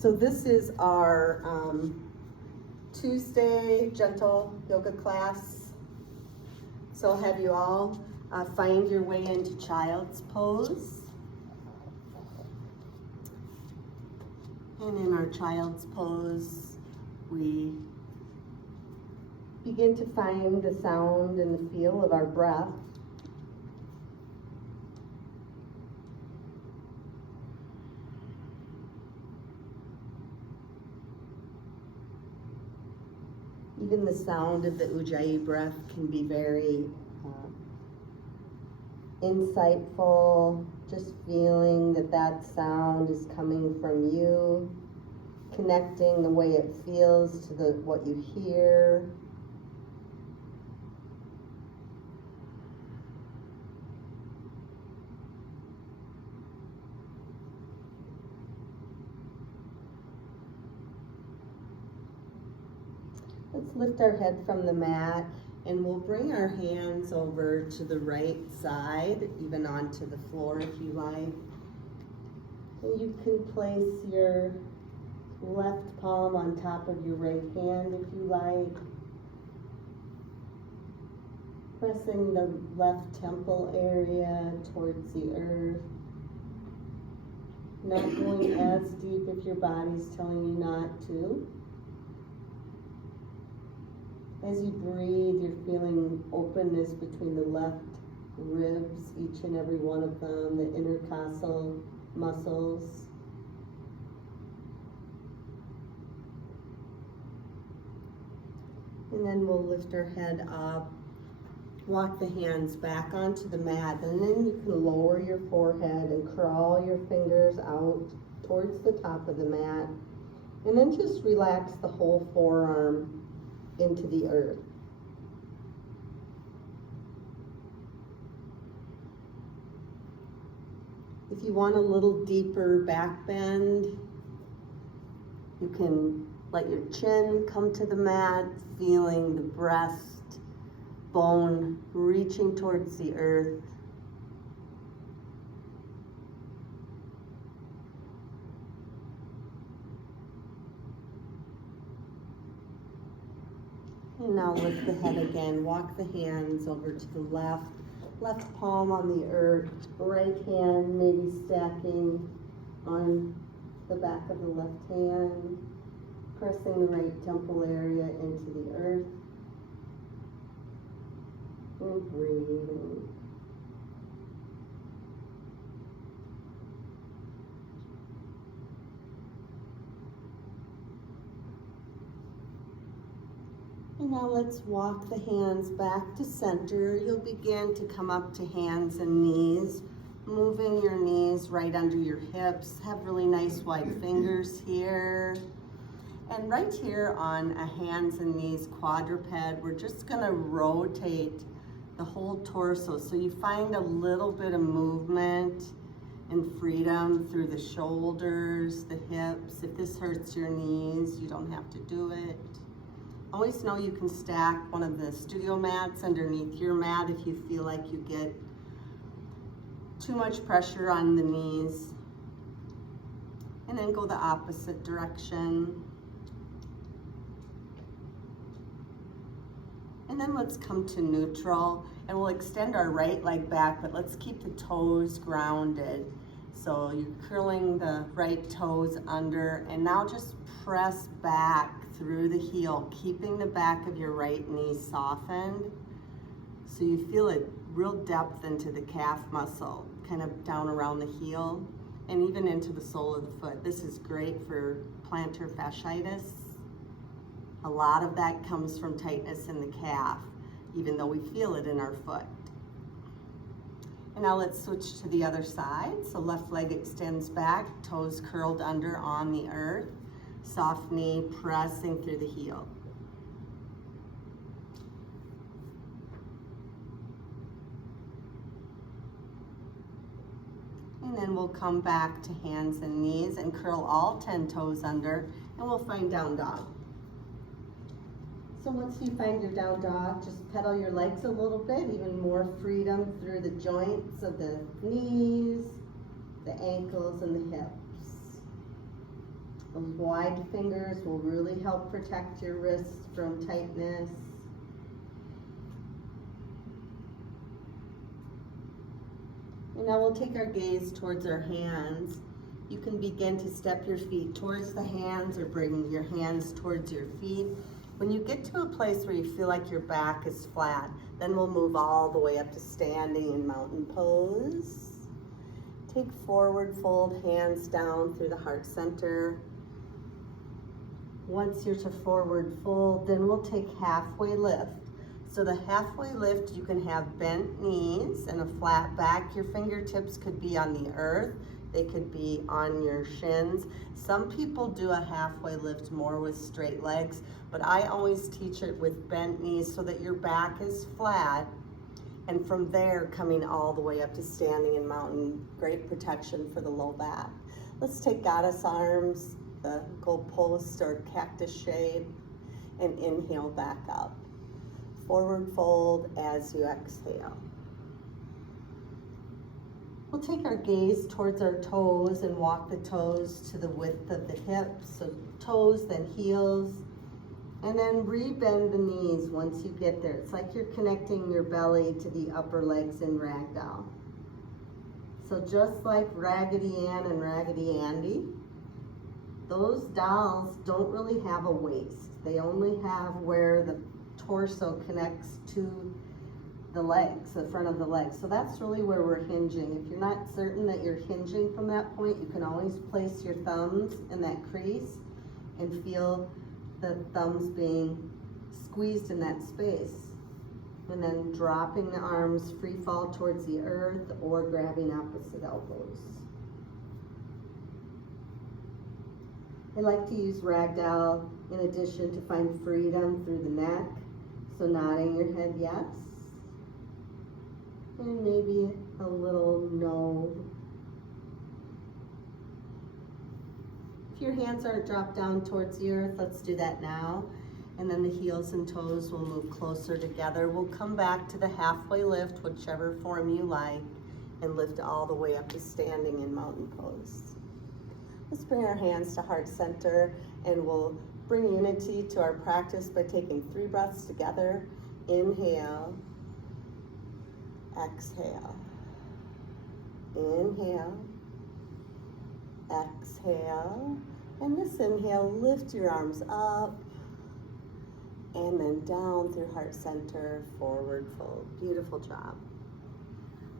So this is our Tuesday gentle yoga class. So I'll have you all find your way into child's pose. And in our child's pose, we begin to find the sound and the feel of our breath. Even the sound of the Ujjayi breath can be very insightful, just feeling that that sound is coming from you, connecting the way it feels to what you hear. Let's lift our head from the mat and we'll bring our hands over to the right side, even onto the floor if you like. And you can place your left palm on top of your right hand if you like. Pressing the left temple area towards the earth. Not going as deep if your body's telling you not to. As you breathe, you're feeling openness between the left ribs, each and every one of them, the intercostal muscles. And then we'll lift our head up, walk the hands back onto the mat, and then you can lower your forehead and crawl your fingers out towards the top of the mat. And then just relax the whole forearm into the earth. If you want a little deeper back bend, you can let your chin come to the mat, feeling the breast bone reaching towards the earth. And now lift the head again, walk the hands over to the left palm on the earth, right hand maybe stacking on the back of the left hand, pressing the right temple area into the earth, and breathing. And now let's walk the hands back to center. You'll begin to come up to hands and knees, moving your knees right under your hips. Have really nice wide fingers here. And right here on a hands and knees quadruped, we're just gonna rotate the whole torso. So you find a little bit of movement and freedom through the shoulders, the hips. If this hurts your knees, you don't have to do it. Always know you can stack one of the studio mats underneath your mat if you feel like you get too much pressure on the knees. And then go the opposite direction. And then let's come to neutral, and we'll extend our right leg back, but let's keep the toes grounded. So you're curling the right toes under, and now just press back through the heel, keeping the back of your right knee softened. So you feel a real depth into the calf muscle, kind of down around the heel, and even into the sole of the foot. This is great for plantar fasciitis. A lot of that comes from tightness in the calf, even though we feel it in our foot. And now let's switch to the other side. So left leg extends back, toes curled under on the earth, soft knee pressing through the heel. And then we'll come back to hands and knees and curl all 10 toes under, and we'll find down dog. So once you find your down dog, just pedal your legs a little bit, even more freedom through the joints of the knees, the ankles, and the hips. Those wide fingers will really help protect your wrists from tightness. And now we'll take our gaze towards our hands. You can begin to step your feet towards the hands or bring your hands towards your feet. When you get to a place where you feel like your back is flat, then we'll move all the way up to standing in mountain pose. Take forward fold, hands down through the heart center. Once you're to forward fold, then we'll take halfway lift. So the halfway lift, you can have bent knees and a flat back. Your fingertips could be on the earth. They could be on your shins. Some people do a halfway lift more with straight legs, but I always teach it with bent knees so that your back is flat. And from there, coming all the way up to standing in mountain, great protection for the low back. Let's take goddess arms, the goalpost or cactus shape, and inhale back up. Forward fold as you exhale. We'll take our gaze towards our toes and walk the toes to the width of the hips. So toes, then heels, and then rebend the knees once you get there. It's like you're connecting your belly to the upper legs in ragdoll. So just like Raggedy Ann and Raggedy Andy, those dolls don't really have a waist. They only have where the torso connects to the legs, the front of the legs. So that's really where we're hinging. If you're not certain that you're hinging from that point, you can always place your thumbs in that crease and feel the thumbs being squeezed in that space. And then dropping the arms free fall towards the earth or grabbing opposite elbows. I like to use ragdoll in addition to find freedom through the neck. So nodding your head yes. And maybe a little no. If your hands aren't dropped down towards the earth, let's do that now. And then the heels and toes will move closer together. We'll come back to the halfway lift, whichever form you like, and lift all the way up to standing in mountain pose. Let's bring our hands to heart center, and we'll bring unity to our practice by taking 3 breaths together. Inhale, exhale, inhale, exhale, and this inhale, lift your arms up, and then down through heart center, forward fold. Beautiful job.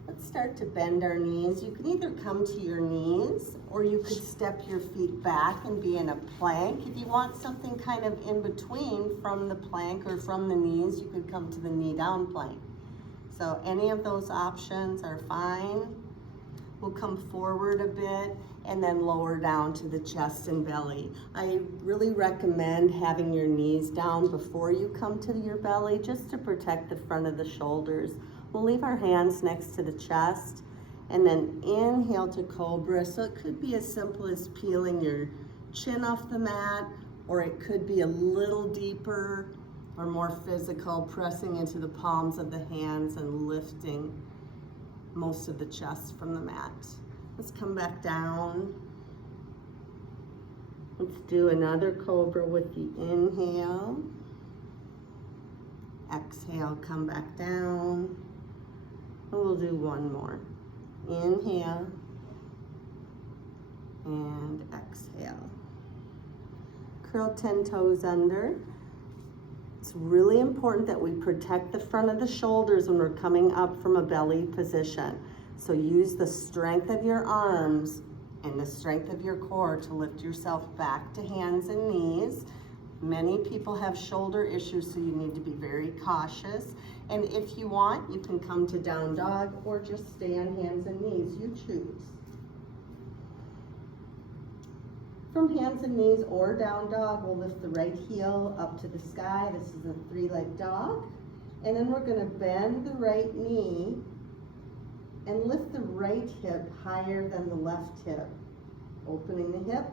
Let's start to bend our knees. You can either come to your knees or you could step your feet back and be in a plank. If you want something kind of in between from the plank or from the knees, you could come to the knee down plank. So any of those options are fine. We'll come forward a bit and then lower down to the chest and belly. I really recommend having your knees down before you come to your belly just to protect the front of the shoulders. We'll leave our hands next to the chest and then inhale to cobra. So it could be as simple as peeling your chin off the mat, or it could be a little deeper or more physical, pressing into the palms of the hands and lifting most of the chest from the mat. Let's come back down. Let's do another cobra with the inhale. Exhale, come back down. And we'll do one more. Inhale and exhale. Curl 10 toes under. It's really important that we protect the front of the shoulders when we're coming up from a belly position. So use the strength of your arms and the strength of your core to lift yourself back to hands and knees. Many people have shoulder issues, so you need to be very cautious. And if you want, you can come to down dog or just stay on hands and knees. You choose. From hands and knees or down dog, we'll lift the right heel up to the sky. This is a 3-leg dog. And then we're going to bend the right knee and lift the right hip higher than the left hip, opening the hip.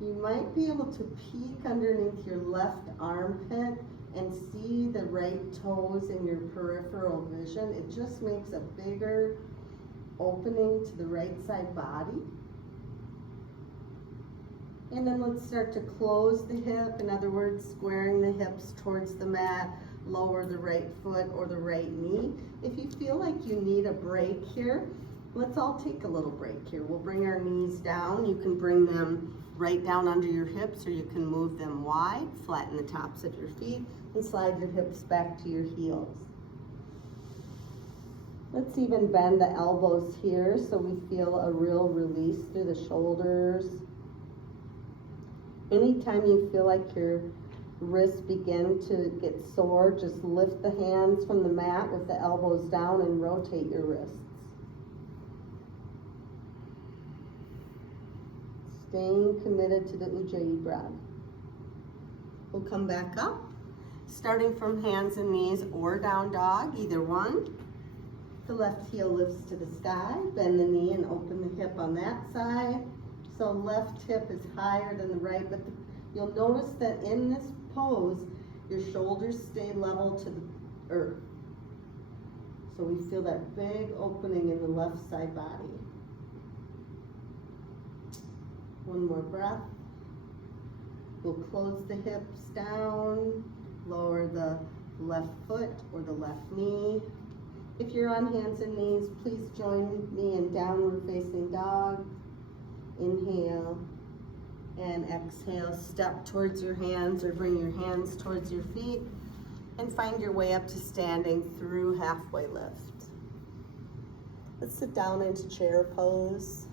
You might be able to peek underneath your left armpit and see the right toes in your peripheral vision. It just makes a bigger opening to the right side body. And then let's start to close the hip. In other words, squaring the hips towards the mat. Lower the right foot or the right knee. If you feel like you need a break here, let's all take a little break here. We'll bring our knees down. You can bring them right down under your hips, or you can move them wide, flatten the tops of your feet, and slide your hips back to your heels. Let's even bend the elbows here so we feel a real release through the shoulders. Anytime you feel like your wrists begin to get sore, just lift the hands from the mat with the elbows down and rotate your wrists. Staying committed to the Ujjayi breath. We'll come back up, starting from hands and knees or down dog, either one. The left heel lifts to the sky, bend the knee and open the hip on that side. So left hip is higher than the right, but you'll notice that in this pose, your shoulders stay level to the earth. So we feel that big opening in the left side body. One more breath. We'll close the hips down, lower the left foot or the left knee. If you're on hands and knees, please join me in downward facing dog. Inhale and exhale. Step towards your hands or bring your hands towards your feet and find your way up to standing through halfway lift. Let's sit down into chair pose.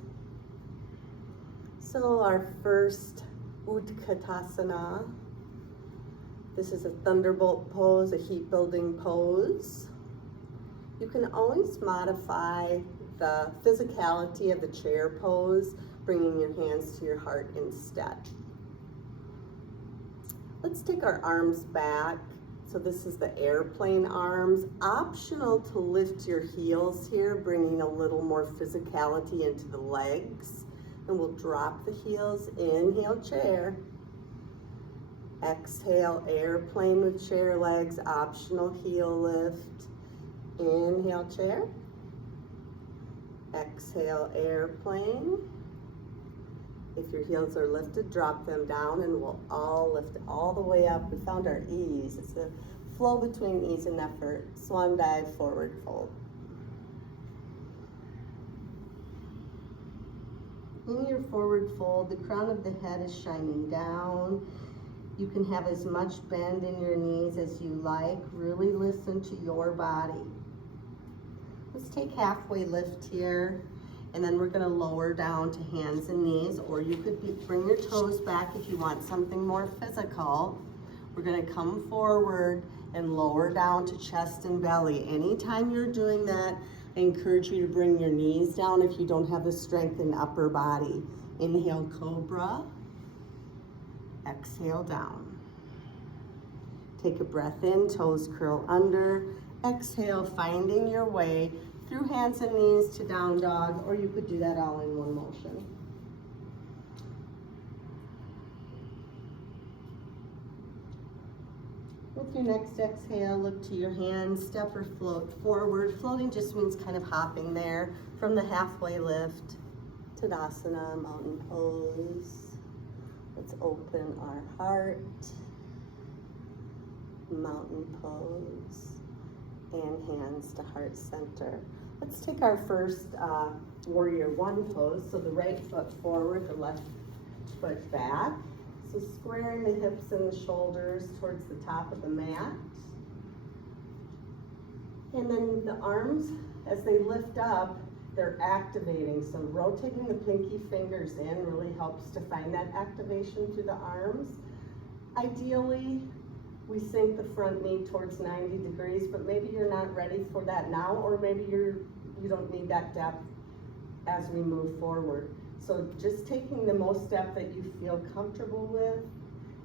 So our first Utkatasana. This is a thunderbolt pose, a heat building pose. You can always modify the physicality of the chair pose, bringing your hands to your heart instead. Let's take our arms back. So this is the airplane arms. Optional to lift your heels here, bringing a little more physicality into the legs. And we'll drop the heels. Inhale, chair. Exhale, airplane with chair legs, optional heel lift. Inhale, chair. Exhale, airplane. If your heels are lifted, drop them down and we'll all lift all the way up. We found our ease. It's a flow between ease and effort. Swan dive, forward fold. In your forward fold, the crown of the head is shining down. You can have as much bend in your knees as you like. Really listen to your body. Let's take halfway lift here, and then we're gonna lower down to hands and knees, or you could bring your toes back if you want something more physical. We're gonna come forward and lower down to chest and belly. Anytime you're doing that, I encourage you to bring your knees down if you don't have the strength in upper body. Inhale, cobra. Exhale, down. Take a breath in, toes curl under. Exhale, finding your way through hands and knees to down dog, or you could do that all in one motion. With your next exhale, look to your hands, step or float forward. Floating just means kind of hopping there from the halfway lift. Tadasana, mountain pose. Let's open our heart. Mountain pose. And hands to heart center. Let's take our first warrior one pose. So the right foot forward, the left foot back. So squaring the hips and the shoulders towards the top of the mat. And then the arms, as they lift up, they're activating. So rotating the pinky fingers in really helps to find that activation through the arms. Ideally, we sink the front knee towards 90 degrees, but maybe you're not ready for that now, or maybe you don't need that depth as we move forward. So just taking the most depth that you feel comfortable with,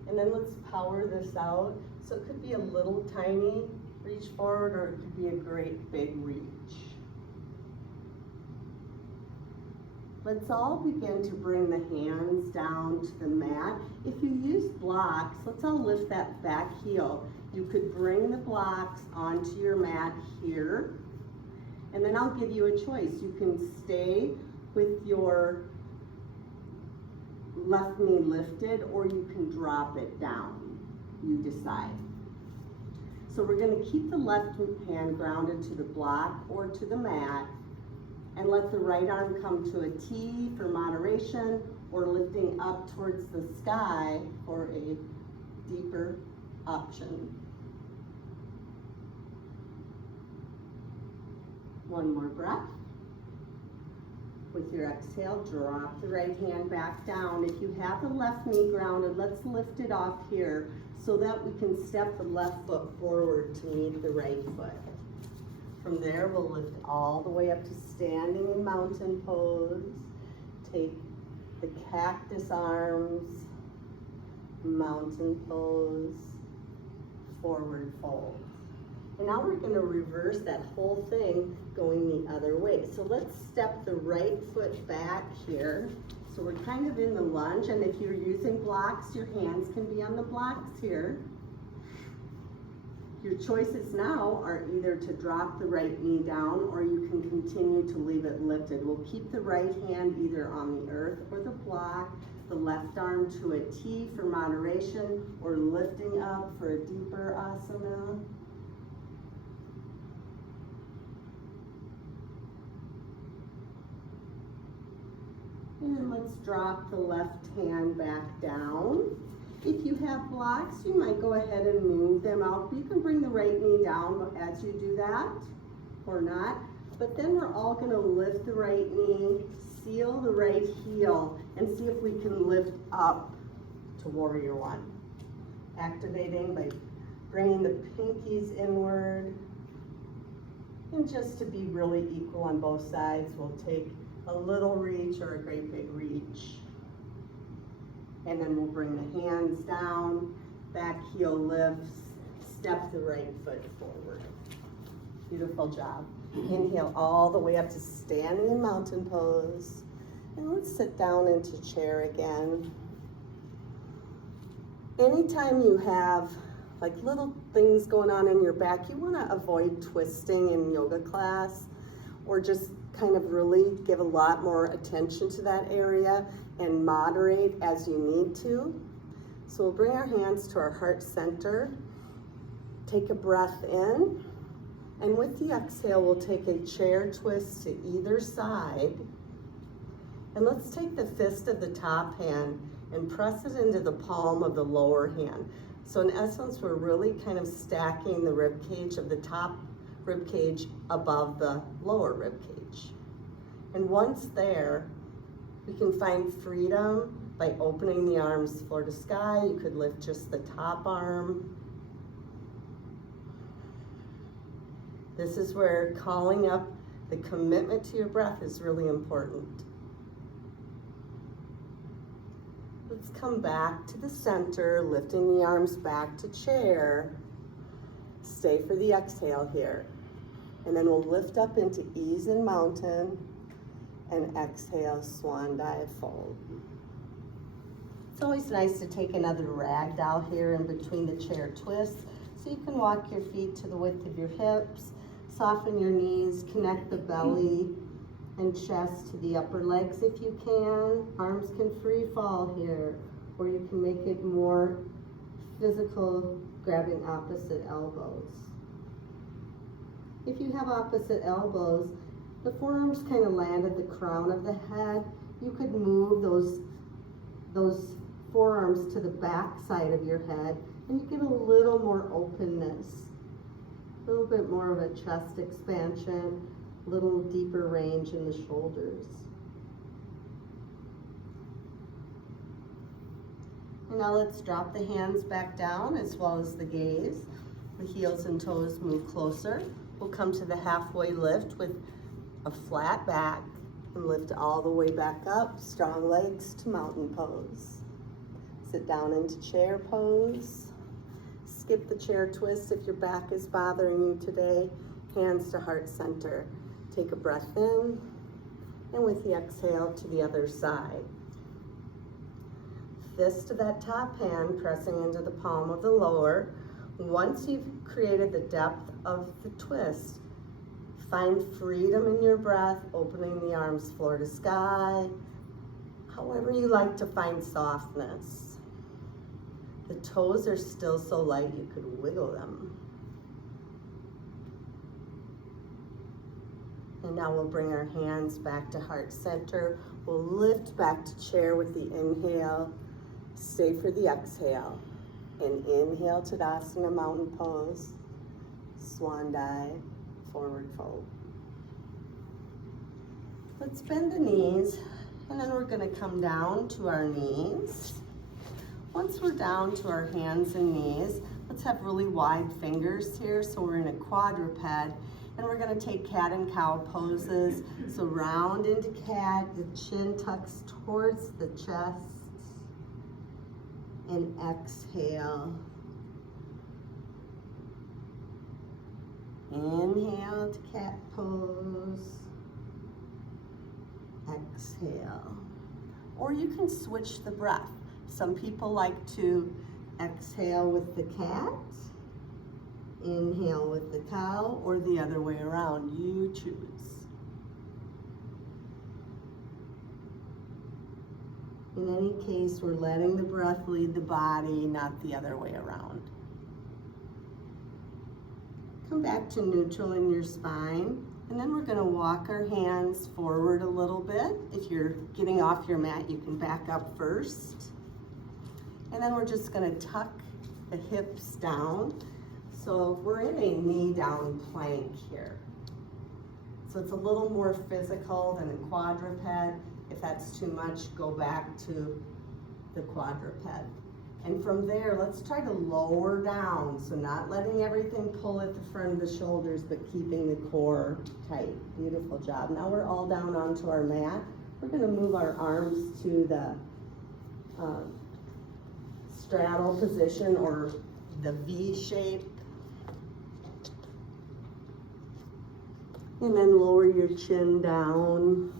and then let's power this out. So it could be a little tiny reach forward, or it could be a great big reach. Let's all begin to bring the hands down to the mat. If you use blocks, let's all lift that back heel. You could bring the blocks onto your mat here, and then I'll give you a choice. You can stay with your left knee lifted, or you can drop it down. You decide. So we're going to keep the left hand grounded to the block or to the mat, and let the right arm come to a T for moderation, or lifting up towards the sky for a deeper option. One more breath. With your exhale, drop the right hand back down. If you have the left knee grounded, let's lift it off here so that we can step the left foot forward to meet the right foot. From there, we'll lift all the way up to standing in mountain pose. Take the cactus arms, mountain pose, forward fold. And now we're going to reverse that whole thing going the other way. So let's step the right foot back here. So we're kind of in the lunge, and if you're using blocks, your hands can be on the blocks here. Your choices now are either to drop the right knee down, or you can continue to leave it lifted. We'll keep the right hand either on the earth or the block, the left arm to a T for moderation, or lifting up for a deeper asana. And let's drop the left hand back down. If you have blocks, you might go ahead and move them out. You can bring the right knee down as you do that, or not. But then we're all going to lift the right knee, seal the right heel, and see if we can lift up to Warrior One. Activating by bringing the pinkies inward. And just to be really equal on both sides, we'll take a little reach or a great big reach. And then we'll bring the hands down, back heel lifts, step the right foot forward. Beautiful job. Inhale all the way up to standing in mountain pose. And let's sit down into chair again. Anytime you have like little things going on in your back, you want to avoid twisting in yoga class, or just kind of really give a lot more attention to that area and moderate as you need to. So we'll bring our hands to our heart center, take a breath in, and with the exhale, we'll take a chair twist to either side. And let's take the fist of the top hand and press it into the palm of the lower hand. So in essence, we're really kind of stacking the rib cage of the top rib cage above the lower rib cage. And once there, we can find freedom by opening the arms floor to sky. You could lift just the top arm. This is where calling up the commitment to your breath is really important. Let's come back to the center, lifting the arms back to chair. Stay for the exhale here. And then we'll lift up into ease and mountain, and exhale, swan dive fold. It's always nice to take another ragdoll here in between the chair twists, so you can walk your feet to the width of your hips, soften your knees, connect the belly and chest to the upper legs if you can. Arms can free fall here, or you can make it more physical, grabbing opposite elbows. If you have opposite elbows, the forearms kind of land at the crown of the head. You could move those forearms to the back side of your head, and you get a little more openness, a little bit more of a chest expansion, a little deeper range in the shoulders. And now let's drop the hands back down as well as the gaze. The heels and toes move closer. We'll come to the halfway lift with a flat back and lift all the way back up, strong legs to mountain pose. Sit down into chair pose. Skip the chair twist if your back is bothering you today. Hands to heart center. Take a breath in, and with the exhale to the other side. Fist to that top hand, pressing into the palm of the lower. Once you've created the depth of the twist, find freedom in your breath, opening the arms floor to sky, However you like to find softness. The toes are still so light you could wiggle them. And now we'll bring our hands back to heart center. We'll lift back to chair with the inhale. Stay for the exhale. And inhale, Tadasana, mountain pose. Swan dive, forward fold. Let's bend the knees, and then we're gonna come down to our knees. Once we're down to our hands and knees, let's have really wide fingers here, so we're in a quadruped, and we're gonna take cat and cow poses. So round into cat, the chin tucks towards the chest, and exhale. Inhale to cat pose. Exhale. Or you can switch the breath. Some people like to exhale with the cat, inhale with the cow, or the other way around. You choose. In any case, we're letting the breath lead the body, not the other way around. Come back to neutral in your spine, and then we're going to walk our hands forward a little bit. If you're getting off your mat, you can back up first. And then we're just going to tuck the hips down. So we're in a knee down plank here. So it's a little more physical than a quadruped. If that's too much, go back to the quadruped. And from there, let's try to lower down. So not letting everything pull at the front of the shoulders, but keeping the core tight. Beautiful job. Now we're all down onto our mat. We're gonna move our arms to the straddle position, or the V shape. And then lower your chin down.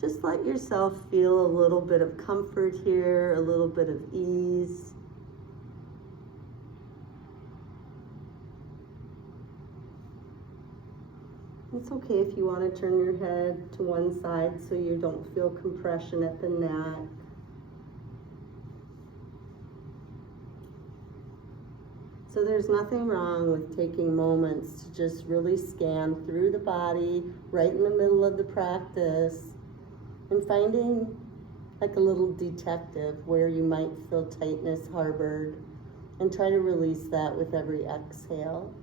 Just let yourself feel a little bit of comfort here, a little bit of ease. It's okay if you want to turn your head to one side so you don't feel compression at the neck. So there's nothing wrong with taking moments to just really scan through the body right in the middle of the practice, and finding like a little detective where you might feel tightness harbored, and try to release that with every exhale.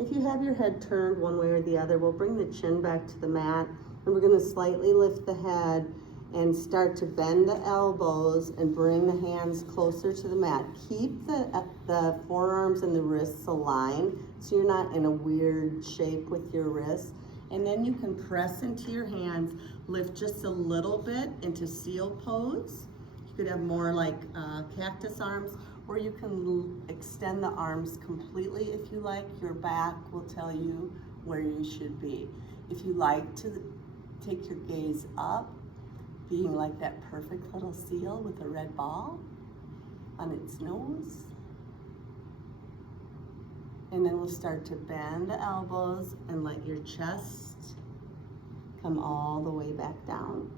If you have your head turned one way or the other, we'll bring the chin back to the mat, and we're going to slightly lift the head and start to bend the elbows and bring the hands closer to the mat. Keep the forearms and the wrists aligned so you're not in a weird shape with your wrists. And then you can press into your hands, lift just a little bit into seal pose. You could have more like cactus arms, or you can extend the arms completely if you like. Your back will tell you where you should be. If you like to take your gaze up, being like that perfect little seal with a red ball on its nose. And then we'll start to bend the elbows and let your chest come all the way back down.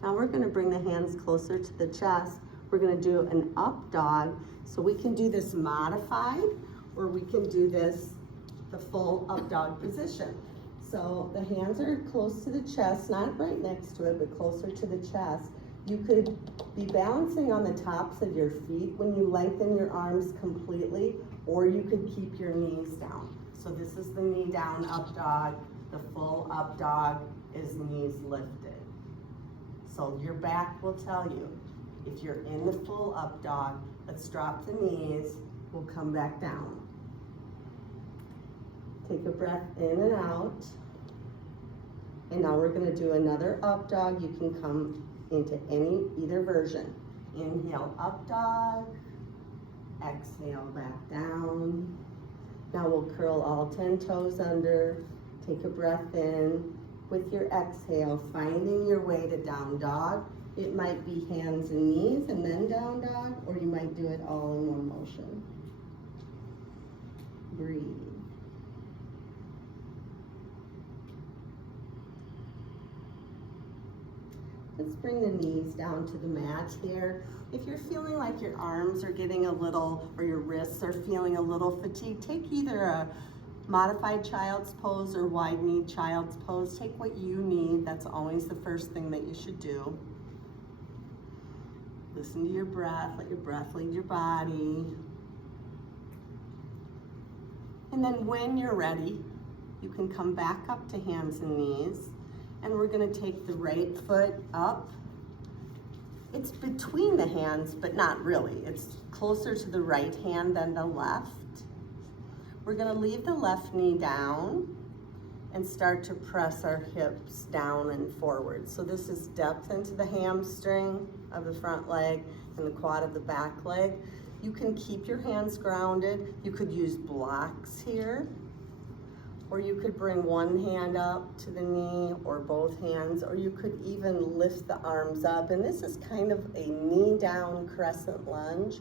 Now we're going to bring the hands closer to the chest. We're going to do an up dog. So we can do this modified, or we can do this the full up dog position. So the hands are close to the chest, not right next to it, but closer to the chest. You could be balancing on the tops of your feet when you lengthen your arms completely, or you could keep your knees down. So this is the knee down up dog. The full up dog is knees lifted. So your back will tell you. If you're in the full up dog, let's drop the knees. We'll come back down. Take a breath in and out. And now we're gonna do another up dog. You can come into either version. Inhale, up dog. Exhale, back down. Now we'll curl all 10 toes under. Take a breath in. With your exhale, finding your way to down dog. It might be hands and knees and then down dog, or you might do it all in one motion. Breathe. Let's bring the knees down to the mat here. If you're feeling like your arms are getting a little, or your wrists are feeling a little fatigued, take either a modified child's pose or wide knee child's pose. Take what you need. That's always the first thing that you should do. Listen to your breath. Let your breath lead your body. And then when you're ready, you can come back up to hands and knees. And we're going to take the right foot up. It's between the hands, but not really. It's closer to the right hand than the left. We're going to leave the left knee down and start to press our hips down and forward. So this is depth into the hamstring of the front leg and the quad of the back leg. You can keep your hands grounded. You could use blocks here, or you could bring one hand up to the knee or both hands, or you could even lift the arms up. And this is kind of a knee down crescent lunge.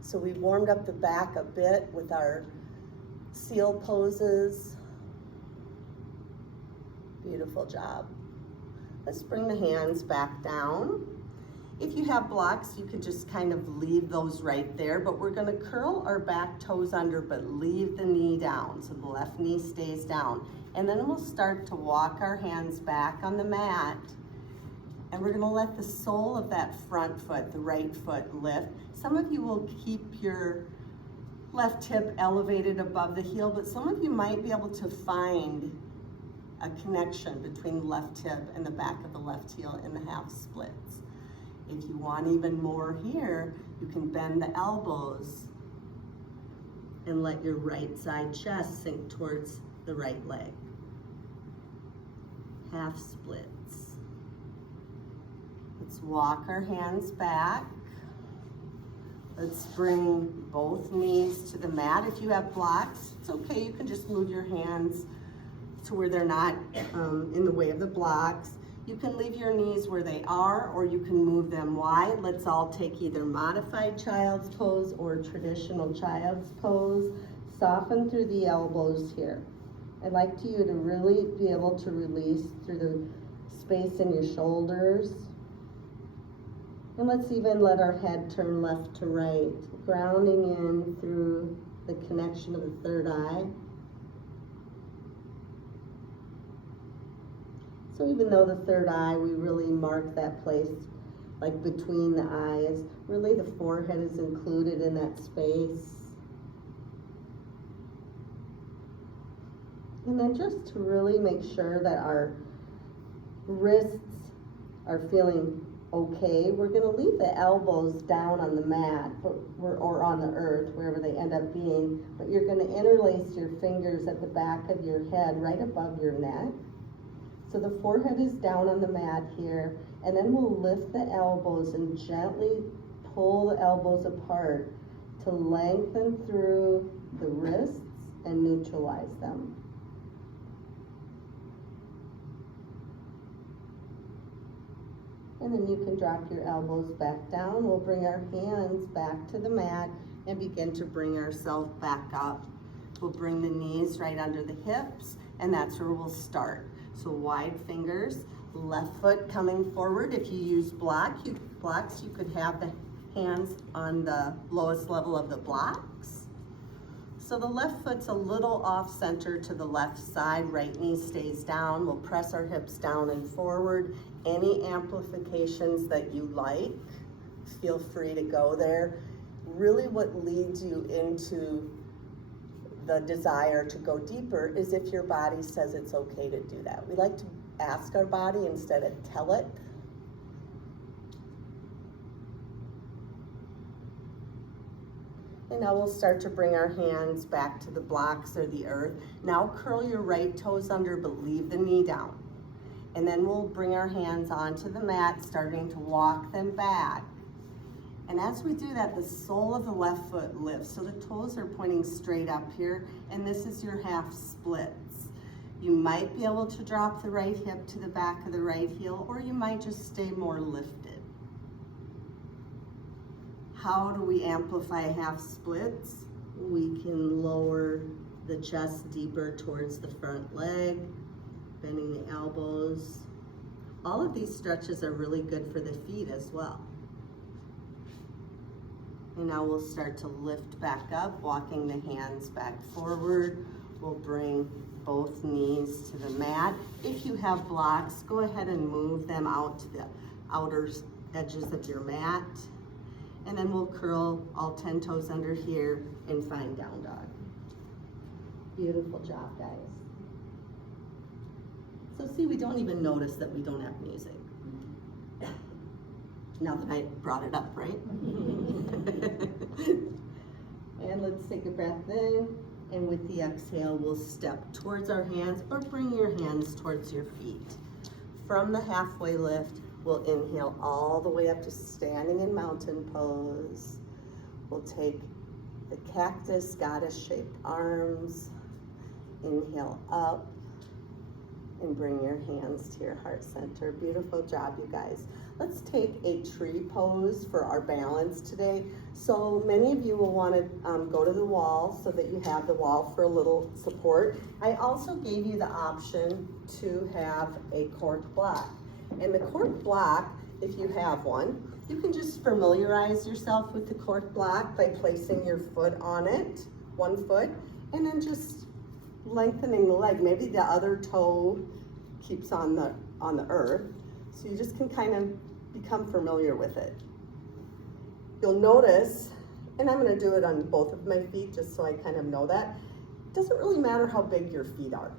So we warmed up the back a bit with our seal poses. Beautiful job. Let's bring the hands back down. If you have blocks, you could just kind of leave those right there, but we're gonna curl our back toes under, but leave the knee down, so the left knee stays down. And then we'll start to walk our hands back on the mat, and we're gonna let the sole of that front foot, the right foot, lift. Some of you will keep your left hip elevated above the heel, but some of you might be able to find a connection between the left hip and the back of the left heel in the half splits. If you want even more here, you can bend the elbows and let your right side chest sink towards the right leg. Half splits. Let's walk our hands back. Let's bring both knees to the mat. If you have blocks, it's okay. You can just move your hands to where they're not in the way of the blocks. You can leave your knees where they are, or you can move them wide. Let's all take either modified child's pose or traditional child's pose. Soften through the elbows here. I'd like you to really be able to release through the space in your shoulders. And let's even let our head turn left to right, grounding in through the connection of the third eye. So even though the third eye, we really mark that place like between the eyes, really the forehead is included in that space. And then just to really make sure that our wrists are feeling okay, we're going to leave the elbows down on the mat or on the earth, wherever they end up being, but you're going to interlace your fingers at the back of your head right above your neck. So the forehead is down on the mat here, and then we'll lift the elbows and gently pull the elbows apart to lengthen through the wrists and neutralize them. And then you can drop your elbows back down. We'll bring our hands back to the mat and begin to bring ourselves back up. We'll bring the knees right under the hips, and that's where we'll start. So wide fingers, left foot coming forward. If you use blocks, you could have the hands on the lowest level of the blocks. So the left foot's a little off center to the left side, right knee stays down. We'll press our hips down and forward. Any amplifications that you like, feel free to go there. Really what leads you into the desire to go deeper is if your body says it's okay to do that. We like to ask our body instead of tell it. And now we'll start to bring our hands back to the blocks or the earth. Now curl your right toes under, but leave the knee down. And then we'll bring our hands onto the mat, starting to walk them back. And as we do that, the sole of the left foot lifts. So the toes are pointing straight up here, and this is your half splits. You might be able to drop the right hip to the back of the right heel, or you might just stay more lifted. How do we amplify half splits? We can lower the chest deeper towards the front leg, bending the elbows, All of these stretches are really good for the feet as well. And now we'll start to lift back up, walking the hands back forward. We'll bring both knees to the mat. If you have blocks, go ahead and move them out to the outer edges of your mat. And then we'll curl all 10 toes under here and find down dog. Beautiful job, guys. So see, we don't even notice that we don't have music. Now that I brought it up, right? And let's take a breath in. And with the exhale, we'll step towards our hands or bring your hands towards your feet. From the halfway lift, we'll inhale all the way up to standing in mountain pose. We'll take the cactus, goddess-shaped arms. Inhale up and bring your hands to your heart center. Beautiful job, you guys. Let's take a tree pose for our balance today. So many of you will want to go to the wall so that you have the wall for a little support. I also gave you the option to have a cork block. And the cork block, if you have one, you can just familiarize yourself with the cork block by placing your foot on it, one foot, and then just lengthening the leg. Maybe the other toe keeps on the earth. So you just can kind of become familiar with it. You'll notice, and I'm gonna do it on both of my feet just so I kind of know that, it doesn't really matter how big your feet are,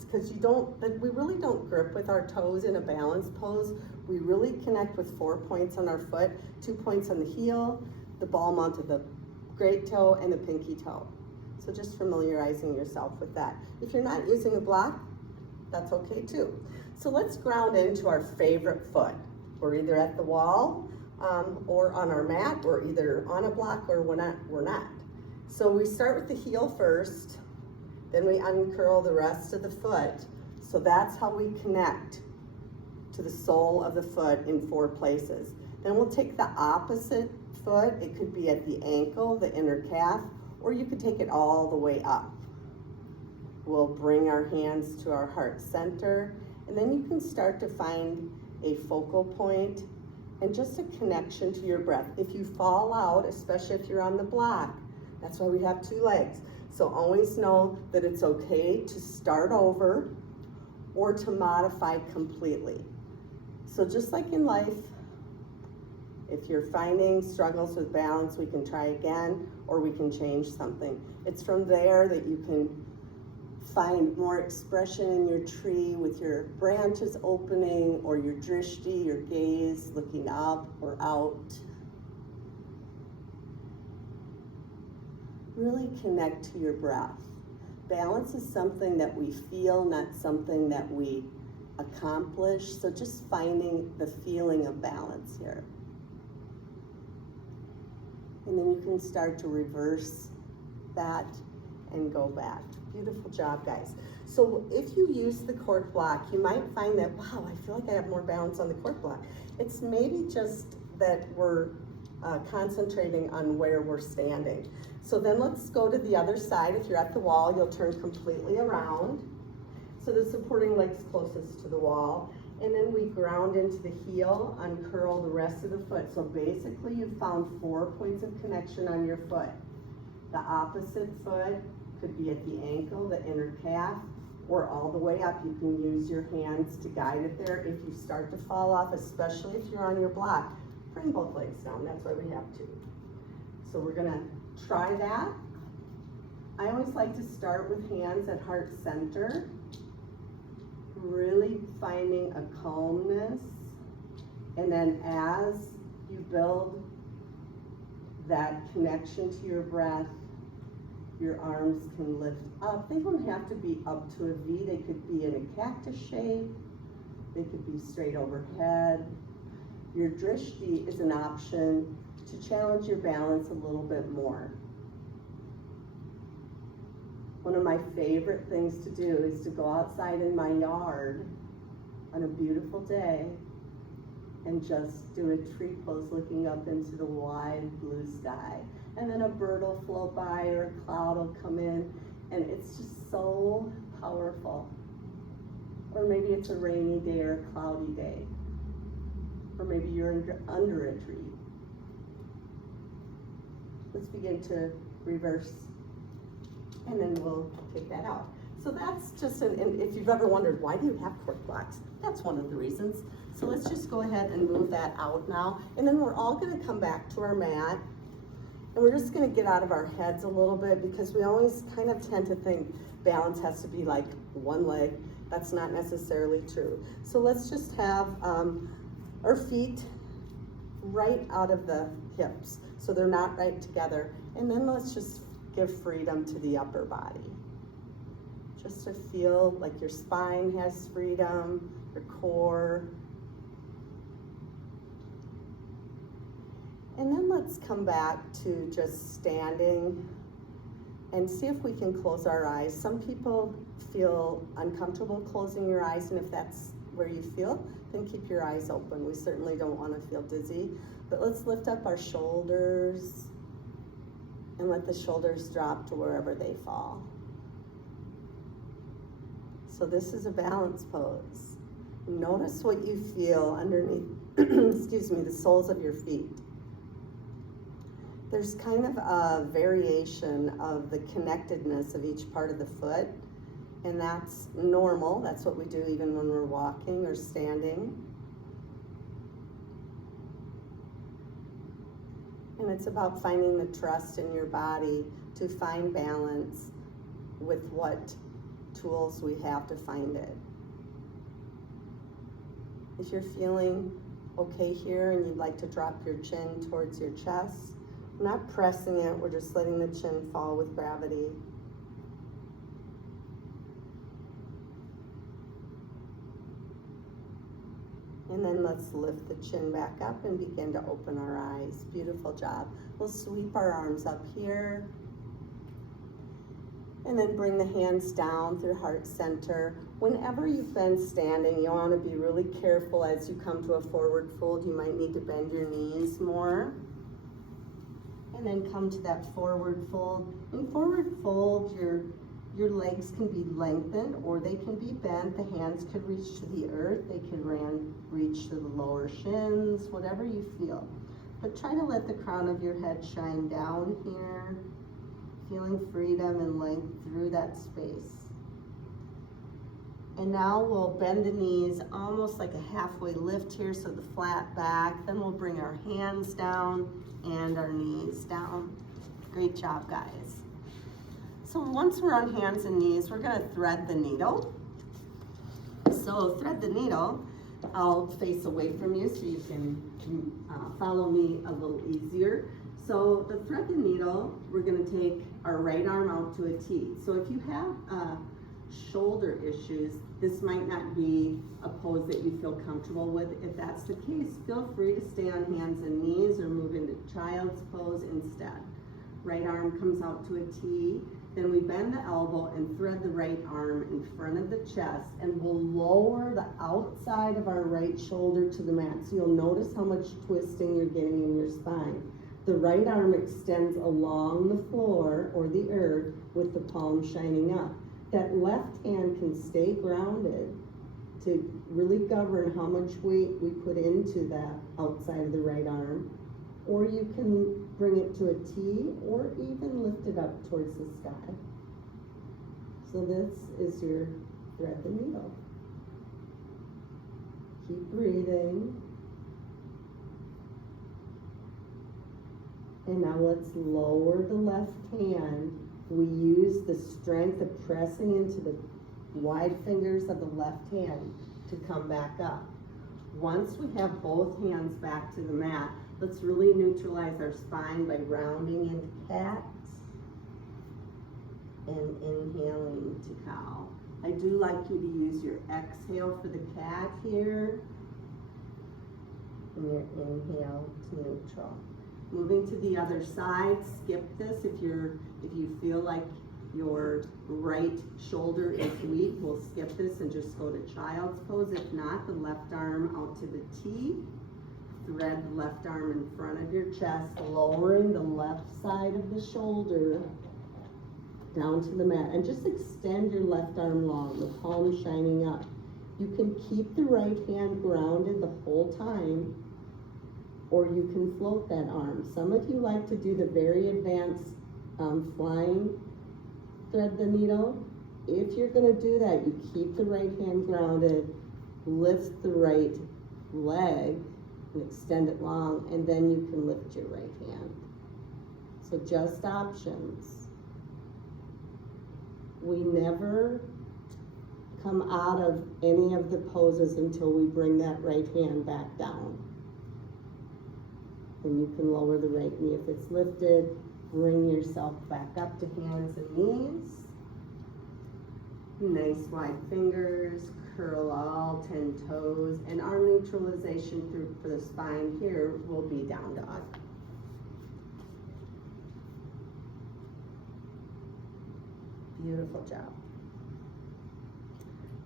because we really don't grip with our toes in a balance pose. We really connect with 4 points on our foot, 2 points on the heel, the ball mount of the great toe, and the pinky toe. So just familiarizing yourself with that. If you're not using a block, that's okay too. So let's ground into our favorite foot. We're either at the wall or on our mat. We're either on a block or we're not. So we start with the heel first, then we uncurl the rest of the foot. So that's how we connect to the sole of the foot in 4 places. Then we'll take the opposite foot. It could be at the ankle, the inner calf, or you could take it all the way up. We'll bring our hands to our heart center, and then you can start to find a focal point and just a connection to your breath. If you fall out, especially if you're on the block, that's why we have 2 legs. So always know that it's okay to start over or to modify completely. So just like in life, if you're finding struggles with balance, we can try again, or we can change something. It's from there that you can find more expression in your tree with your branches opening, or your drishti, your gaze looking up or out. Really connect to your breath. Balance is something that we feel, not something that we accomplish. So just finding the feeling of balance here. And then you can start to reverse that and go back. Beautiful job, guys. So if you use the cork block, you might find that, wow, I feel like I have more balance on the cork block. It's maybe just that we're concentrating on where we're standing. So then let's go to the other side. If you're at the wall, you'll turn completely around. So the supporting leg's closest to the wall. And then we ground into the heel, uncurl the rest of the foot. So basically you found 4 points of connection on your foot. The opposite foot could be at the ankle, the inner calf, or all the way up. You can use your hands to guide it there. If you start to fall off, especially if you're on your block, bring both legs down. That's why we have 2. So we're gonna try that. I always like to start with hands at heart center. Really finding a calmness, and then as you build that connection to your breath, your arms can lift up. They don't have to be up to a V. They could be in a cactus shape. They could be straight overhead. Your drishti is an option to challenge your balance a little bit more. One of my favorite things to do is to go outside in my yard on a beautiful day and just do a tree pose looking up into the wide blue sky. And then a bird will float by or a cloud will come in, and it's just so powerful. Or maybe it's a rainy day or a cloudy day. Or maybe you're under a tree. Let's begin to reverse, and then we'll take that out. So that's just, and if you've ever wondered, why do you have cork blocks? That's one of the reasons. So let's just go ahead and move that out now. And then we're all gonna come back to our mat, and we're just gonna get out of our heads a little bit, because we always kind of tend to think balance has to be like one leg. That's not necessarily true. So let's just have our feet right out of the hips, so they're not right together. And then let's just give freedom to the upper body. Just to feel like your spine has freedom, your core. And then let's come back to just standing and see if we can close our eyes. Some people feel uncomfortable closing your eyes, and if that's where you feel, then keep your eyes open. We certainly don't want to feel dizzy, but let's lift up our shoulders and let the shoulders drop to wherever they fall. So this is a balance pose. Notice what you feel underneath, excuse me, the soles of your feet. There's kind of a variation of the connectedness of each part of the foot, and that's normal. That's what we do even when we're walking or standing. And it's about finding the trust in your body to find balance with what tools we have to find it. If you're feeling okay here and you'd like to drop your chin towards your chest, we're not pressing it, we're just letting the chin fall with gravity. And then let's lift the chin back up and begin to open our eyes. Beautiful job. We'll sweep our arms up here. And then bring the hands down through heart center. Whenever you've been standing, you want to be really careful as you come to a forward fold. You might need to bend your knees more. And then come to that forward fold. In forward fold, your legs can be lengthened or they can be bent. The hands could reach to the earth. They could reach to the lower shins, whatever you feel. But try to let the crown of your head shine down here, feeling freedom and length through that space. And now we'll bend the knees almost like a halfway lift here, so the flat back. Then we'll bring our hands down and our knees down. Great job, guys. So once we're on hands and knees, we're gonna thread the needle. So thread the needle. I'll face away from you so you can follow me a little easier. So the thread the needle, we're gonna take our right arm out to a T. So if you have shoulder issues, this might not be a pose that you feel comfortable with. If that's the case, feel free to stay on hands and knees or move into child's pose instead. Right arm comes out to a T, then we bend the elbow and thread the right arm in front of the chest, and we'll lower the outside of our right shoulder to the mat. So you'll notice how much twisting you're getting in your spine. The right arm extends along the floor or the earth with the palm shining up. That left hand can stay grounded to really govern how much weight we put into that outside of the right arm. Or you can bring it to a T or even lift it up towards the sky. So this is your thread the needle. Keep breathing. And now let's lower the left hand. We use the strength of pressing into the wide fingers of the left hand to come back up. Once we have both hands back to the mat, let's really neutralize our spine by rounding into cat and inhaling to cow. I do like you to use your exhale for the cat here and your inhale to neutral. Moving to the other side, skip this if you feel like your right shoulder is weak, we'll skip this and just go to child's pose. If not, the left arm out to the T. Thread the left arm in front of your chest, lowering the left side of the shoulder down to the mat. And just extend your left arm long, the palm shining up. You can keep the right hand grounded the whole time, or you can float that arm. Some of you like to do the very advanced flying thread the needle. If you're gonna do that, you keep the right hand grounded, lift the right leg and extend it long, and then you can lift your right hand. So just options. We never come out of any of the poses until we bring that right hand back down. And you can lower the right knee if it's lifted. Bring yourself back up to hands and knees. Nice wide fingers, curl all 10 toes, and our neutralization through for the spine here will be down dog. Beautiful job.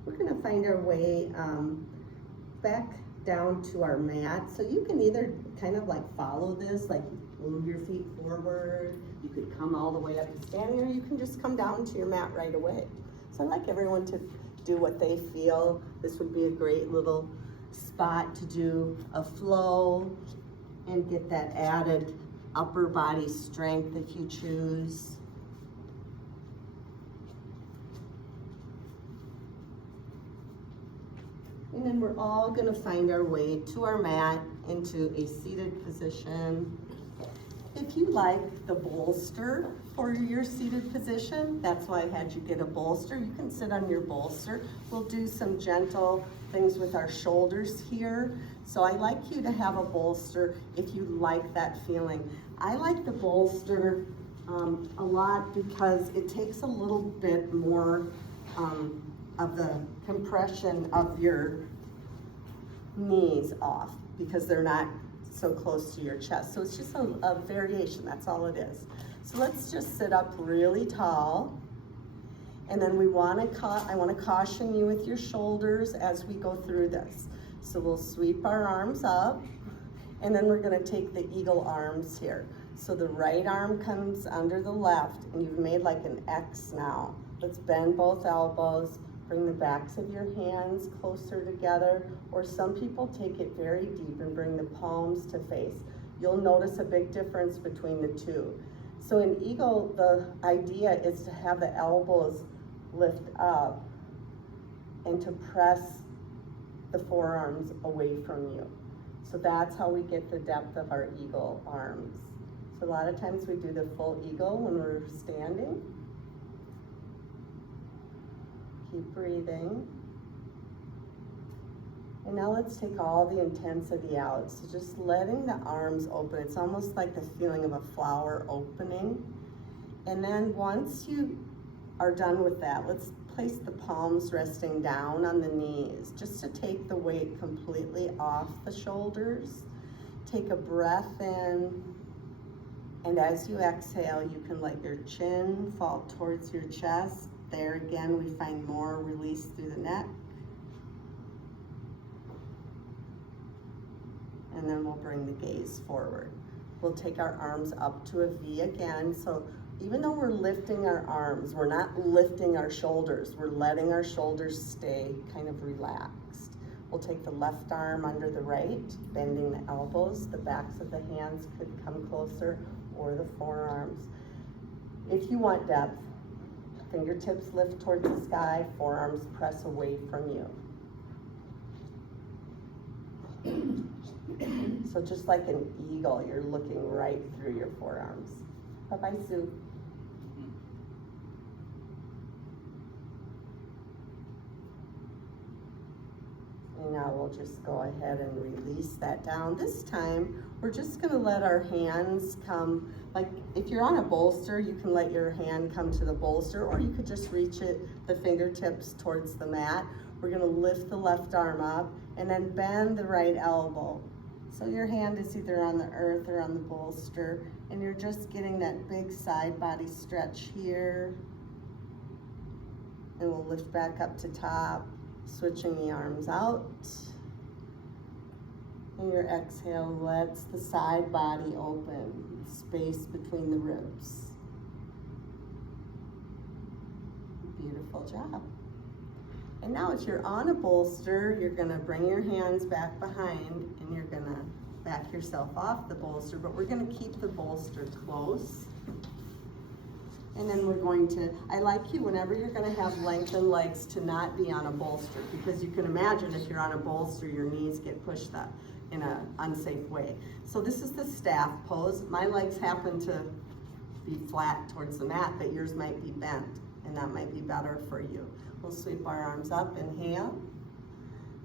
We're gonna find our way back down to our mat. So you can either kind of like follow this, like move your feet forward. You could come all the way up to standing, or you can just come down to your mat right away. So I'd like everyone to do what they feel. This would be a great little spot to do a flow and get that added upper body strength if you choose. And then we're all gonna find our way to our mat into a seated position. If you like the bolster for your seated position, that's why I had you get a bolster. You can sit on your bolster. We'll do some gentle things with our shoulders here. So I like you to have a bolster if you like that feeling. I like the bolster a lot because it takes a little bit more of the compression of your knees off because they're not so close to your chest. So it's just a variation, that's all it is. So let's just sit up really tall. And then I wanna caution you with your shoulders as we go through this. So we'll sweep our arms up, and then we're gonna take the eagle arms here. So the right arm comes under the left, and you've made like an X now. Let's bend both elbows, bring the backs of your hands closer together, or some people take it very deep and bring the palms to face. You'll notice a big difference between the two. So in eagle, the idea is to have the elbows lift up and to press the forearms away from you. So that's how we get the depth of our eagle arms. So a lot of times we do the full eagle when we're standing. Keep breathing. And now let's take all the intensity out. So just letting the arms open. It's almost like the feeling of a flower opening. And then once you are done with that, let's place the palms resting down on the knees, just to take the weight completely off the shoulders. Take a breath in, and as you exhale, you can let your chin fall towards your chest. There again, we find more release through the neck. And then we'll bring the gaze forward. We'll take our arms up to a V again. So even though we're lifting our arms, we're not lifting our shoulders. We're letting our shoulders stay kind of relaxed. We'll take the left arm under the right, bending the elbows. The backs of the hands could come closer, or the forearms. If you want depth, fingertips lift towards the sky, forearms press away from you. So just like an eagle, you're looking right through your forearms. Bye-bye, Sue. And now we'll just go ahead and release that down. This time, we're just gonna let our hands come, like if you're on a bolster, you can let your hand come to the bolster, or you could just reach it, the fingertips towards the mat. We're gonna lift the left arm up and then bend the right elbow. So your hand is either on the earth or on the bolster, and you're just getting that big side body stretch here. And we'll lift back up to top, switching the arms out. And your exhale lets the side body open, space between the ribs. Beautiful job. And now if you're on a bolster, you're gonna bring your hands back behind and you're gonna back yourself off the bolster, but we're gonna keep the bolster close. And then we're going to, I like you whenever you're gonna have lengthened legs to not be on a bolster, because you can imagine if you're on a bolster, your knees get pushed up in an unsafe way. So this is the staff pose. My legs happen to be flat towards the mat, but yours might be bent, and that might be better for you. We'll sweep our arms up, inhale.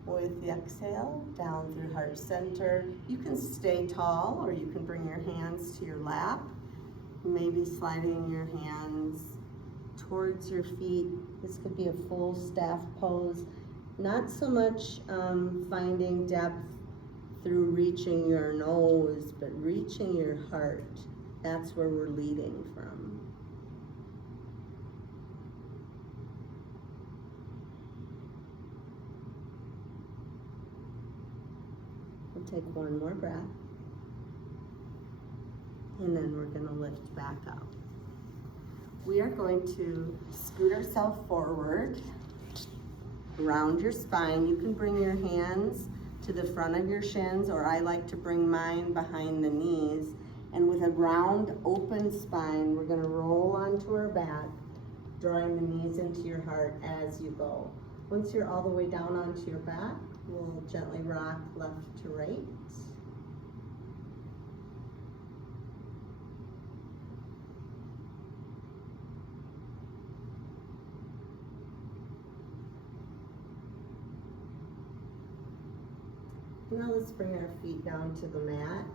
With the exhale, down through heart center. You can stay tall, or you can bring your hands to your lap. Maybe sliding your hands towards your feet. This could be a full staff pose. Not so much finding depth through reaching your nose, but reaching your heart. That's where we're leading from. We'll take one more breath. And then we're gonna lift back up. We are going to scoot ourselves forward, around your spine. You can bring your hands to the front of your shins, or I like to bring mine behind the knees. And with a round, open spine, we're gonna roll onto our back, drawing the knees into your heart as you go. Once you're all the way down onto your back, we'll gently rock left to right. Now let's bring our feet down to the mat.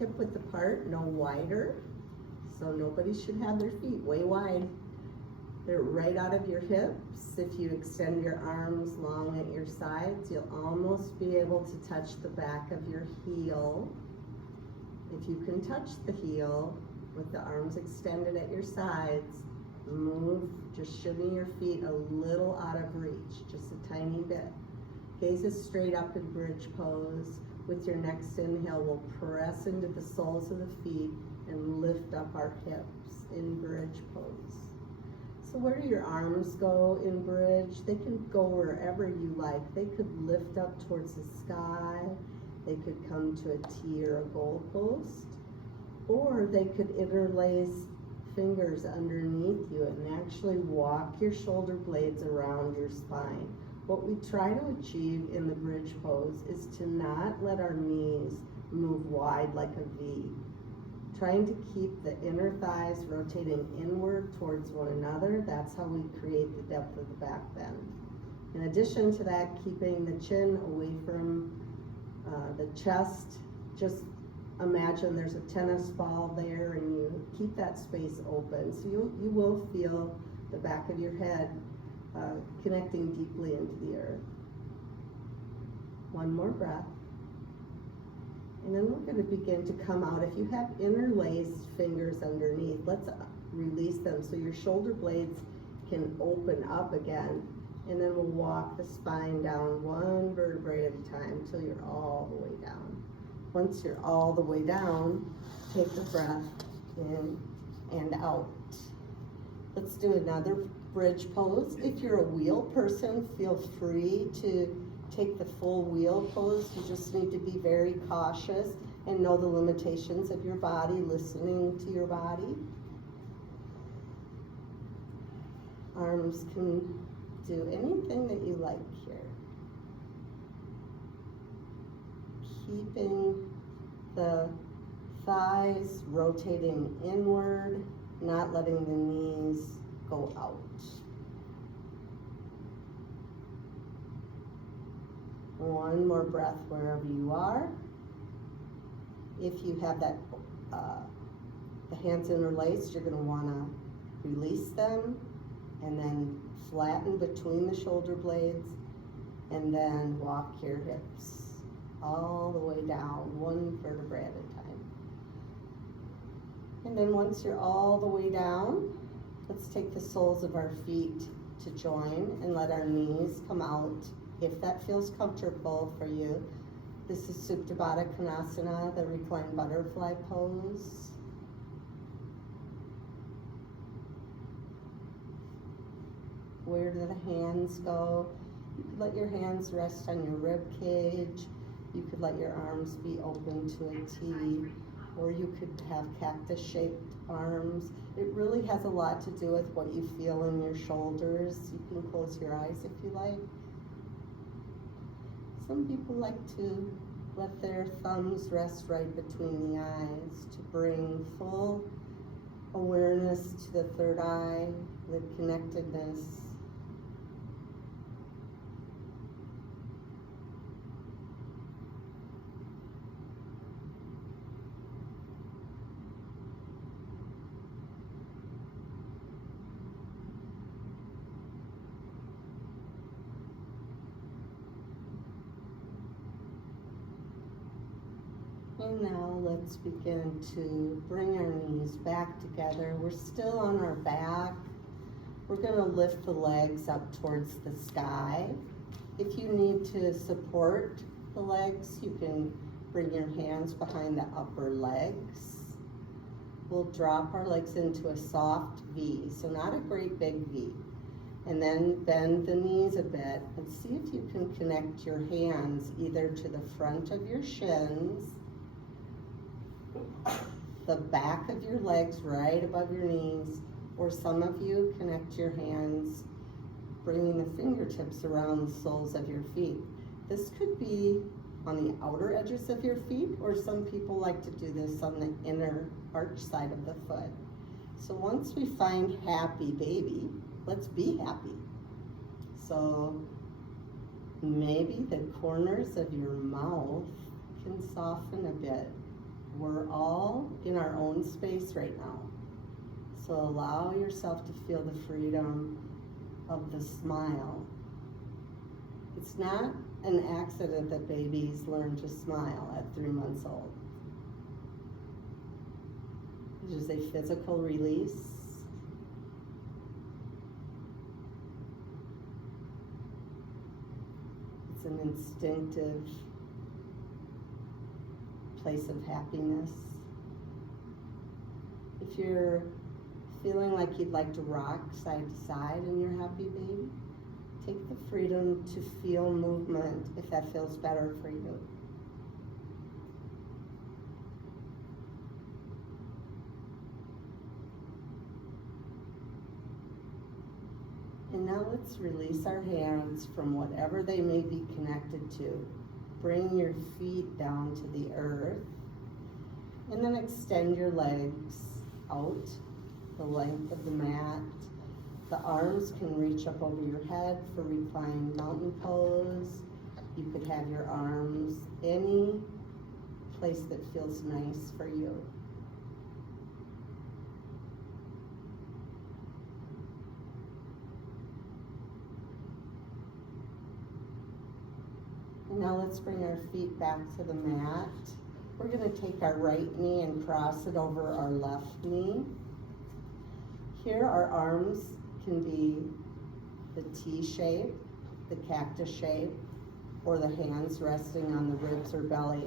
Hip width apart, no wider. So nobody should have their feet way wide. They're right out of your hips. If you extend your arms long at your sides, you'll almost be able to touch the back of your heel. If you can touch the heel with the arms extended at your sides, move, just shimmy your feet a little out of reach, just a tiny bit. Gazes straight up in bridge pose. With your next inhale, we'll press into the soles of the feet and lift up our hips in bridge pose. So where do your arms go in bridge? They can go wherever you like. They could lift up towards the sky. They could come to a T or a goalpost. Or they could interlace fingers underneath you and actually walk your shoulder blades around your spine. What we try to achieve in the bridge pose is to not let our knees move wide like a V. Trying to keep the inner thighs rotating inward towards one another. That's how we create the depth of the back bend. In addition to that, keeping the chin away from the chest. Just imagine there's a tennis ball there and you keep that space open. So you will feel the back of your head connecting deeply into the earth. One more breath. And then we're going to begin to come out. If you have interlaced fingers underneath, let's release them so your shoulder blades can open up again. And then we'll walk the spine down one vertebrae at a time until you're all the way down. Once you're all the way down, take the breath in and out. Let's do another bridge pose. If you're a wheel person, feel free to take the full wheel pose. You just need to be very cautious and know the limitations of your body, listening to your body. Arms can do anything that you like here. Keeping the thighs rotating inward, not letting the knees go out. One more breath wherever you are. If you have that the hands interlaced, you're going to want to release them and then flatten between the shoulder blades and then walk your hips all the way down, one vertebrae at a time. And then once you're all the way down, let's take the soles of our feet to join and let our knees come out. If that feels comfortable for you, this is Supta Baddha Konasana, the reclined butterfly pose. Where do the hands go? You could let your hands rest on your rib cage. You could let your arms be open to a T, or you could have cactus-shaped arms. It really has a lot to do with what you feel in your shoulders. You can close your eyes if you like. Some people like to let their thumbs rest right between the eyes to bring full awareness to the third eye, the connectedness. And now let's begin to bring our knees back together. We're still on our back. We're going to lift the legs up towards the sky. If you need to support the legs, you can bring your hands behind the upper legs. We'll drop our legs into a soft V, so not a great big V. And then bend the knees a bit and see if you can connect your hands either to the front of your shins, the back of your legs right above your knees, or some of you connect your hands, bringing the fingertips around the soles of your feet. This could be on the outer edges of your feet, or some people like to do this on the inner arch side of the foot. So once we find happy baby, let's be happy. So maybe the corners of your mouth can soften a bit. We're all in our own space right now. So allow yourself to feel the freedom of the smile. It's not an accident that babies learn to smile at 3 months old. It is a physical release. It's an instinctive place of happiness. If you're feeling like you'd like to rock side to side in your happy baby, take the freedom to feel movement if that feels better for you. And now let's release our hands from whatever they may be connected to. Bring your feet down to the earth, and then extend your legs out the length of the mat. The arms can reach up over your head for reclined mountain pose. You could have your arms any place that feels nice for you. Now let's bring our feet back to the mat. We're going to take our right knee and cross it over our left knee. Here our arms can be the T shape, the cactus shape, or the hands resting on the ribs or belly.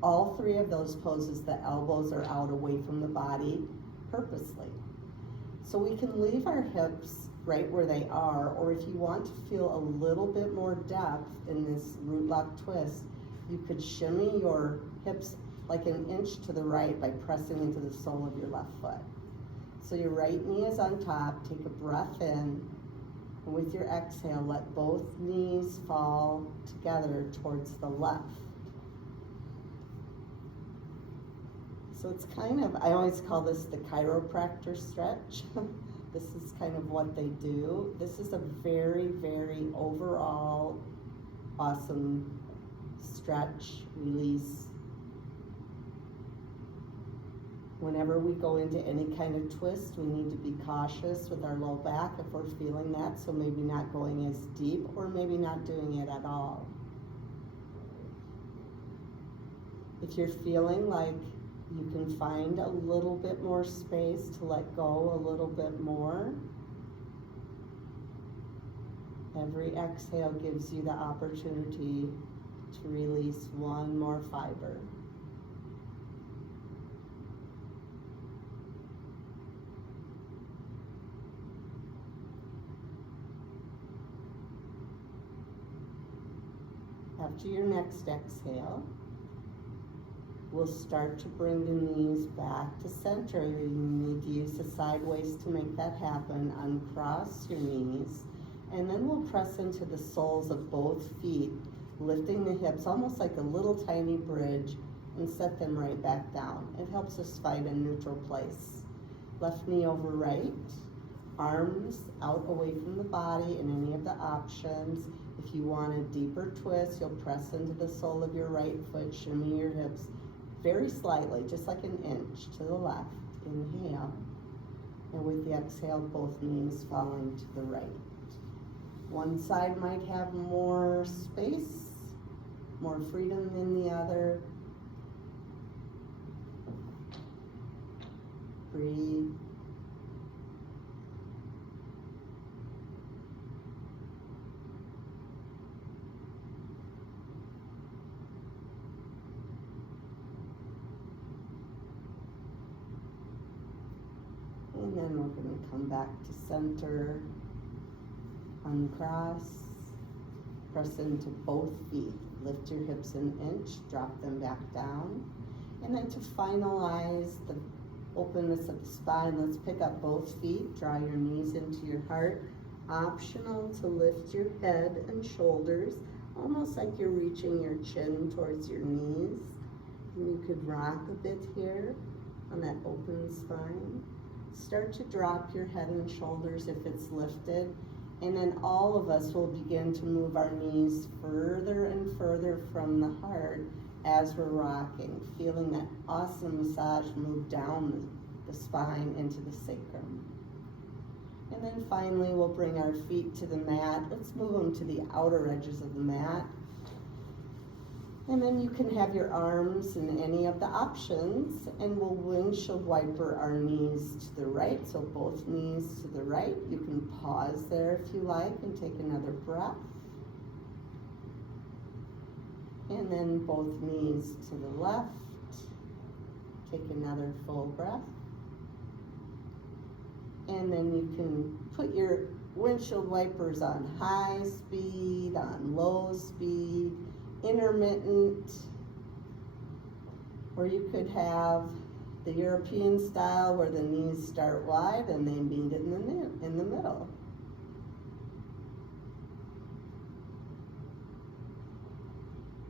All three of those poses, the elbows are out away from the body purposely. So we can leave our hips right where they are, or if you want to feel a little bit more depth in this root lock twist, you could shimmy your hips like an inch to the right by pressing into the sole of your left foot. So your right knee is on top, take a breath in, and with your exhale, let both knees fall together towards the left. So it's kind of, I always call this the chiropractor stretch. This is kind of what they do. This is a very, very overall awesome stretch, release. Whenever we go into any kind of twist, we need to be cautious with our low back if we're feeling that, so maybe not going as deep or maybe not doing it at all. If you're feeling like you can find a little bit more space to let go a little bit more, every exhale gives you the opportunity to release one more fiber. after your next exhale, we'll start to bring the knees back to center. You need to use the sideways to make that happen. Uncross your knees, and then we'll press into the soles of both feet, lifting the hips almost like a little tiny bridge, and set them right back down. It helps us find a neutral place. Left knee over right, arms out away from the body in any of the options. If you want a deeper twist, you'll press into the sole of your right foot, shimmy your hips very slightly, just like an inch to the left. Inhale. And with the exhale, both knees falling to the right. One side might have more space, more freedom than the other. Breathe. And then we're going to come back to center, uncross, press into both feet, lift your hips an inch, drop them back down. And then to finalize the openness of the spine, let's pick up both feet, draw your knees into your heart. Optional to lift your head and shoulders, almost like you're reaching your chin towards your knees. And you could rock a bit here on that open spine. Start to drop your head and shoulders if it's lifted, and then all of us will begin to move our knees further and further from the heart as we're rocking, feeling that awesome massage move down the spine into the sacrum. And then finally, we'll bring our feet to the mat. Let's move them to the outer edges of the mat. And then you can have your arms in any of the options, and we'll windshield wiper our knees to the right, so both knees to the right. You can pause there if you like and take another breath. And then both knees to the left. Take another full breath. And then you can put your windshield wipers on high speed, on low speed, intermittent, or you could have the European style where the knees start wide and they meet in the middle.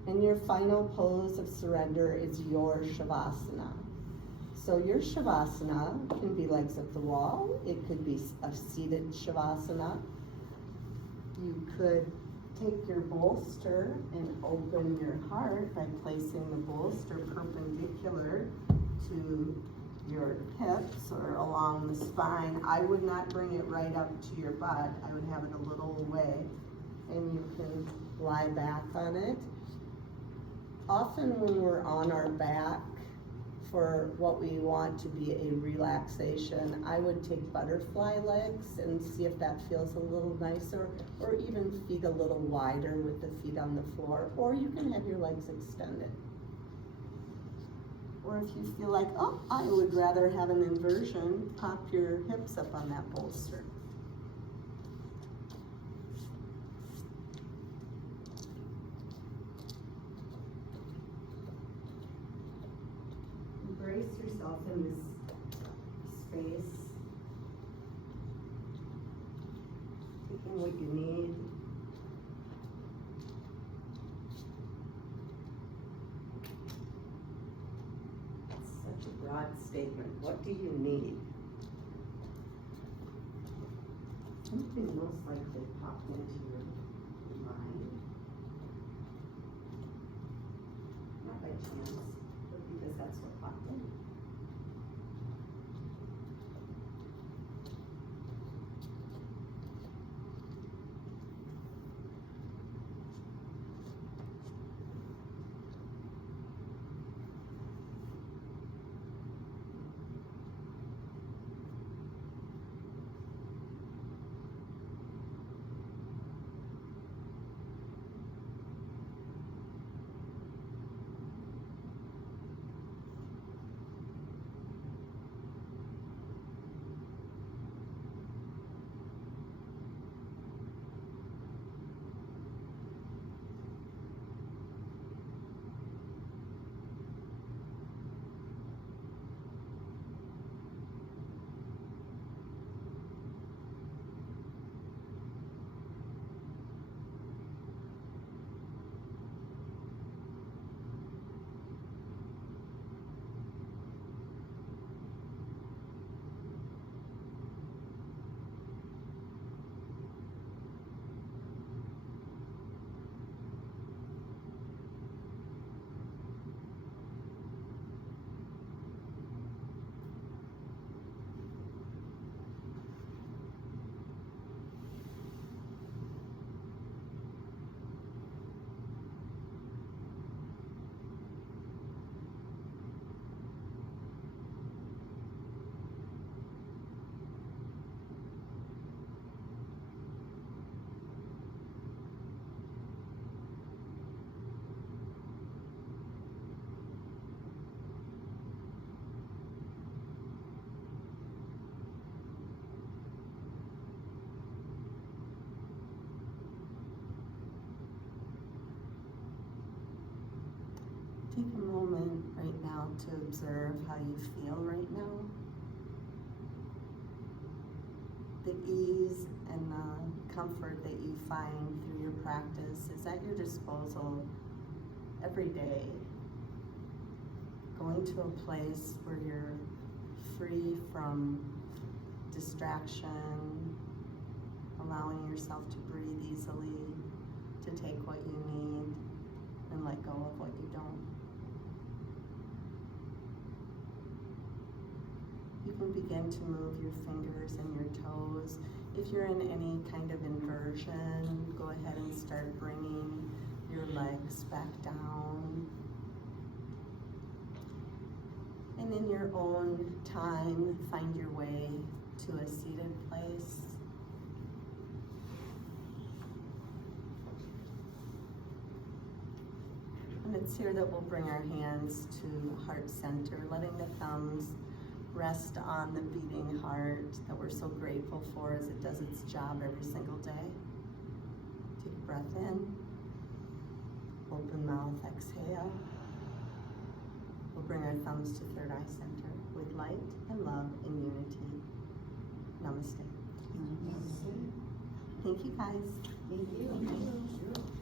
And your final pose of surrender is your Shavasana. So your Shavasana can be legs at the wall. It could be a seated Shavasana. You could take your bolster and open your heart by placing the bolster perpendicular to your hips or along the spine. I would not bring it right up to your butt. I would have it a little away, and you can lie back on it. Often when we're on our back for what we want to be a relaxation, I would take butterfly legs and see if that feels a little nicer, or even feet a little wider with the feet on the floor, or you can have your legs extended. Or if you feel like, oh, I would rather have an inversion, pop your hips up on that bolster. Embrace yourself in this space, taking what you need. It's such a broad statement. What do you need? Something most likely popped into your mind. Not by chance, but because that's what popped in. Take a moment right now to observe how you feel right now. The ease and the comfort that you find through your practice is at your disposal every day. Going to a place where you're free from distraction, allowing yourself to breathe easily, to take what you need and let go of what you don't. You can begin to move your fingers and your toes. If you're in any kind of inversion, go ahead and start bringing your legs back down. And in your own time, find your way to a seated place. And it's here that we'll bring our hands to heart center, letting the thumbs rest on the beating heart that we're so grateful for as it does its job every single day. Take a breath in, open mouth, exhale. We'll bring our thumbs to third eye center with light and love and unity. Namaste. Namaste. Thank you guys. Thank you.